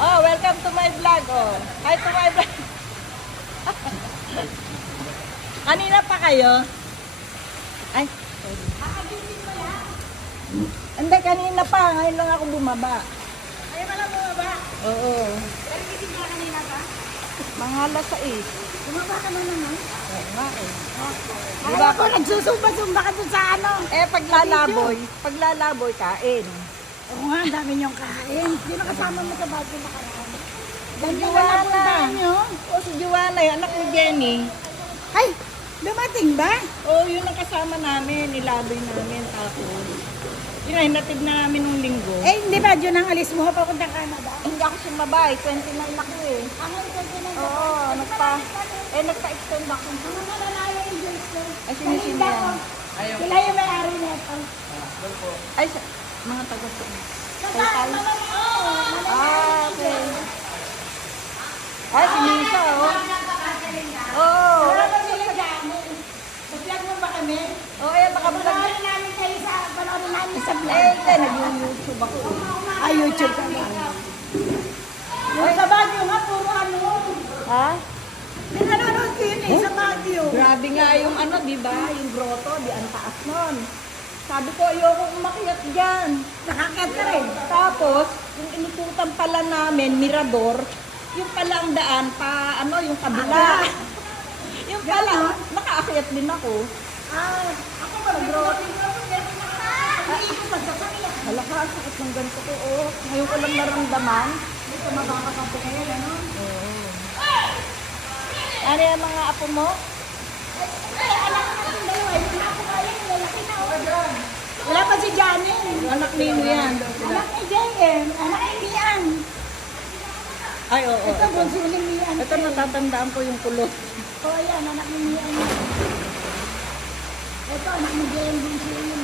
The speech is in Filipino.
Oh, welcome to my vlog. Oh. Hi to my vlog. Kanina pa kayo? Ay. Hindi, kanina pa. Ngayon lang ako bumaba. Ayaw ka lang bumaba. Oo. Pero gising ka kanina pa? Mga alas 6. Bumaba ka na naman. Oo nga eh. Diba ako nagsusumba-sumba ka dun sa ano? Paglalaboy, kain. Oo nga, ang dami niyong kain. Sino kasama mo sa bago nakaraan? Si Juana. O, si Juana, yung anak ni Jenny. Ay, dumating ba? Oo, yun ang kasama namin. Nilaboy namin. Tapos, yun na, hinatid na namin nung linggo. Eh, hindi ba yun ang alis mo papuntang Canada? Hindi ako sumabay. 29 ako eh. Ang Oo, nagpa-extend ako. Mga malalaya yung Diyos ko. Ay, sinisino yan. Sila yung may-ari nito. Ay, mga taga Kasama naman ako. okay. Ay, sinisa oh. Oo. Wala ba sila dyan? Vlog mo ba kami? Oo, ayan, nakablog. Panoorin namin kayo sa panoorin namin sa vlog. Eh, hindi, nag-YouTube ako. Ay, YouTube ka ba? Yung sa Baguio nga, puro ano. Ha? May nanonood ko yun eh, sa Baguio. Grabe nga yung ano, di ba? Yung grotto, di ang taas nun. Sabi ko, ayoko umakyat dyan. Nakakat ka rin. Tapos, yung inututan pala namin, mirador, yung pala ang daan, pa, ano, yung kabila. Yung pala, nakaakyat din ako. Ah, ako ba? Grotto. Hindi ko pagsasakyan. Halaka, sakit ng ganito ko, oh. Ngayon ko lang naramdaman. May tumabang ka pa kayo, ano? Oo. Ano yung mga apo mo? Ay, anak natin dalawa. Yung ako kaya, lalaki na ako. Wala pa si Johnny. Anak nino yan. Anak ni JM. Anak ni Mian. Ay, oo. Ito, bunso ni Mian. Ito, natatandaan ko yung kulot. O, ayan, anak ni Mian. Ito, anak ni JM, bunso yun.